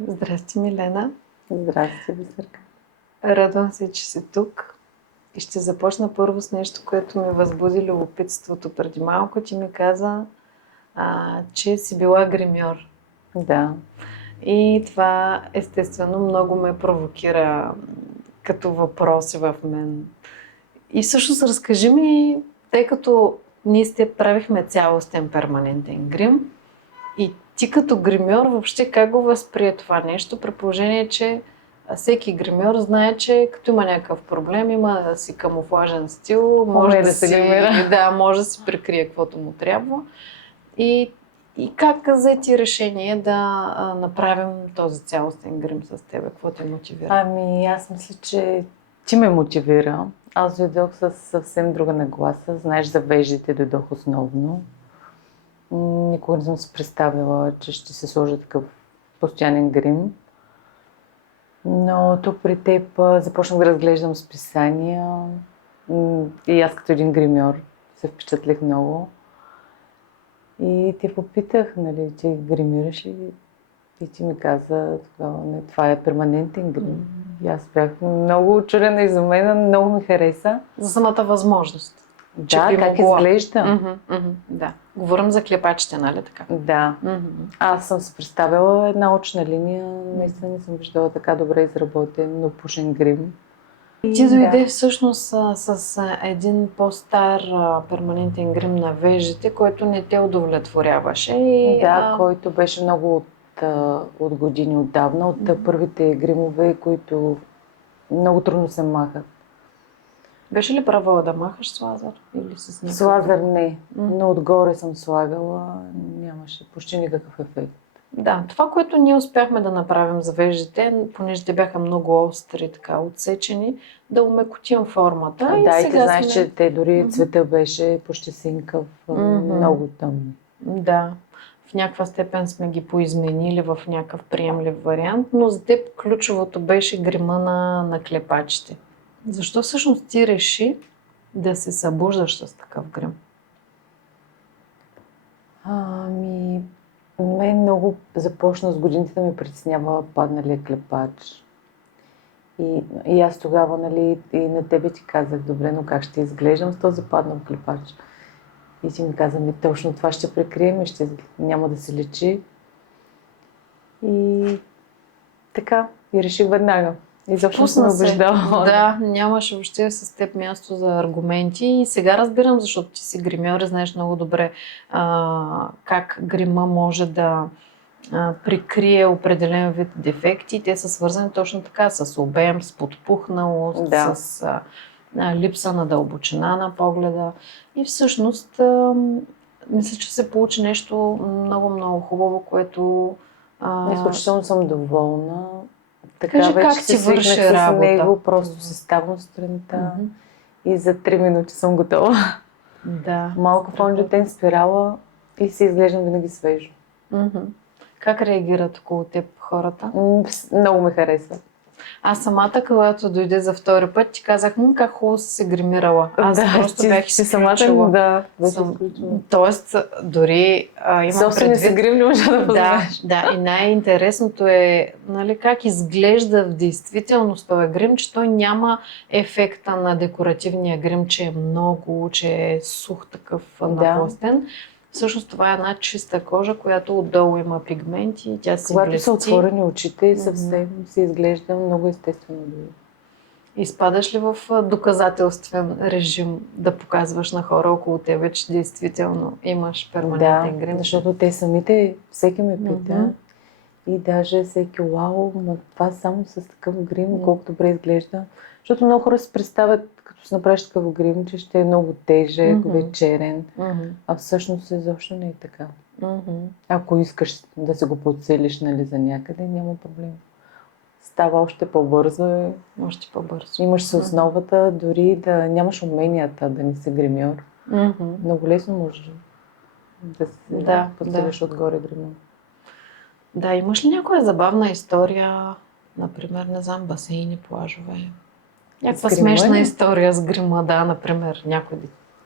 Здрасти, Милена. Здрасти, Бисерка. Радвам се, че си тук. И ще започна първо с нещо, което ми възбуди любопитството. Преди малко ти ми каза, че си била гримьор. Да. И това естествено много ме провокира като въпроси в мен. И всъщност разкажи ми, тъй като ние с теб правихме цялостен перманентен грим, и ти като гримьор въобще как го възприе това нещо, при положение, че всеки гримьор знае, че като има някакъв проблем, има си камуфлажен стил, може да се си, гримира. да, може да си прикрие каквото му трябва. И, и как взе ти решение да направим този цялостен грим с теб? Какво те мотивира? Ами, аз мисля, че ти ме мотивира. Аз дойдох с съвсем друга нагласа. Знаеш, за веждите дойдох основно. Никога не съм се представила, че ще се сложа такъв постоянен грим. Но тук при теб започнах да разглеждам списания. И аз като един гримьор се впечатлих много. И те попитах, нали, че гримираш ли? И ти ми каза тогава, не, това е перманентен грим. И аз бях много учудена и за мен много ми хареса. За самата възможност. Да, би как могла. изглежда. Да. Говорим за клепачите, нали така? Да. Аз съм се представила една очна линия. Наистина не съм виждала така добре изработен, но пушен грим. Ти дойде всъщност с един по-стар перманентен грим на вежите, който не те удовлетворяваше. Да, който беше много от години отдавна, от първите гримове, които много трудно се махат. Беше ли пробвала да махаш с лазер? Или с някакъв? С лазер не, но отгоре съм слагала, нямаше почти никакъв ефект. Да, това, което ние успяхме да направим за веждите, понеже те бяха много остри, така отсечени, да умекотим формата. Да, и сега ти знаеш, че те дори цвета беше почти синкав, много тъмно. Да, в някаква степен сме ги поизменили в някакъв приемлив вариант, но за теб ключовото беше грима на клепачите. Защо всъщност ти реши да се събуждаш с такъв грим? Ами, мен много започна с годините да ме притеснява падналия клепач. И аз тогава, нали, и на тебе ти казах, добре, но как ще изглеждам с този паднал клепач? И ти ми каза, точно това ще прикрием и няма да се лечи. И така, и реших веднага. Изобщо съм убеждала. Да, нямаше въобще с теб място за аргументи. И сега разбирам, защото ти си гримьор и знаеш много добре как грима може да прикрие определен вид дефекти. Те са свързани точно така с обем, с подпухналост, с липса на дълбочина на погледа. И всъщност мисля, че се получи нещо много хубаво, което... Изключително съм доволна. Така Кажи вече как ти върши работа. С него, просто се ставам сутринта и за 3 минути съм готова. Да. Малко фонжетен, спирала и се изглеждам винаги свежо. Как реагират около теб хората? Много ме хареса. Аз самата, когато дойде за втори път, ти казах, как хубаво си се гримирала. Аз просто бях изключила. Да, Тоест, дори имам собствения си грим не може да познаеш. Да, и най-интересното е, нали, как изглежда в действителност този грим, че той няма ефекта на декоративния грим, че е много, че е сух такъв напластен. Всъщност това е една чиста кожа, която отдолу има пигменти и тя си блести. Когато са отворени очите, съвсем се изглежда много естествено. Изпадаш ли в доказателствен режим да показваш на хора около тебе, че действително имаш перманентен грим? Да, защото те самите, всеки ме пита и даже всеки, вау, това само с такъв грим, колко добре изглежда. Защото много хора се представят, като се направиш такъв грим, че ще е много тежък, вечерен, а всъщност изобщо не е така. Ако искаш да се го подцелиш, нали, за някъде, няма проблем. Става още по-бързо. Още по-бързо. Имаш се основата, дори да нямаш уменията да не си гримьор. Много лесно можеш да се подцелиш отгоре грима. Да, имаш ли някоя забавна история, например, не знам, басейни, плажове? Някаква смешна история с грима, да, например, някой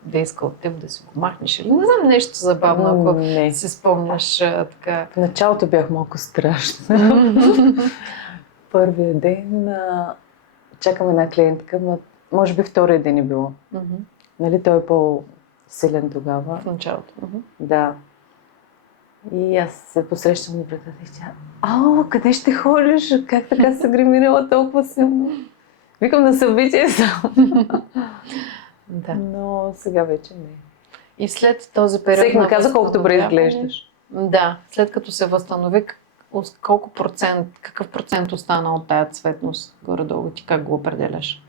да иска от теб да си го махнеш или не знам, нещо забавно, ако Не. си спомняш така. В началото бях малко страшна. Първия ден чакам една клиентка, може би втория ден е било. Нали, той е по-силен тогава. В началото. Да. И аз се посрещам на врата и тя, къде ще ходиш? Как така се гримирала толкова силно? Викам на събитие само. Да. Но сега вече не. И след този период Всеки ми каза колко добре възстановяване, изглеждаш. Да, след като се възстанови, какъв процент остана от тая цветност горе-долу? Ти как го определяш?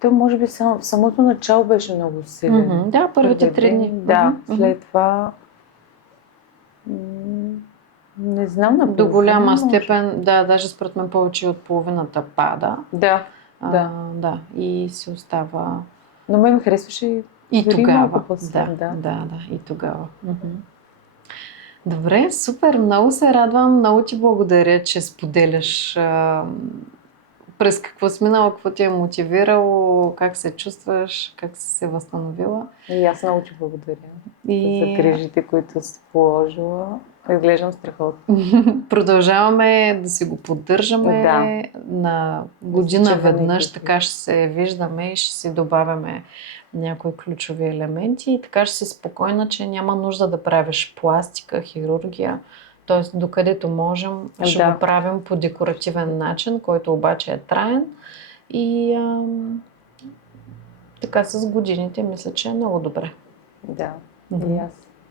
То може би в самото начало беше много силен. Да, първите 3 дни. Да, след това не знам на До голяма степен, да, даже според мен повече от половината пада. Да. Да, и си остава. Но ме харесваше и тогава. Да, и тогава. Добре, супер, много се радвам, много ти благодаря, че споделяш през какво си минала, какво ти е мотивирало, как се чувстваш, как си се възстановила. И аз много ти благодаря за грижите, които си положила. Изглеждам страхотно. Продължаваме да си го поддържаме на година веднъж, така ще се виждаме и ще си добавяме някои ключови елементи и така ще си спокойна, че няма нужда да правиш пластика, хирургия. Т.е. докъдето можем, ще го правим по декоративен начин, който обаче е траен. И така с годините мисля, че е много добре. Да, и аз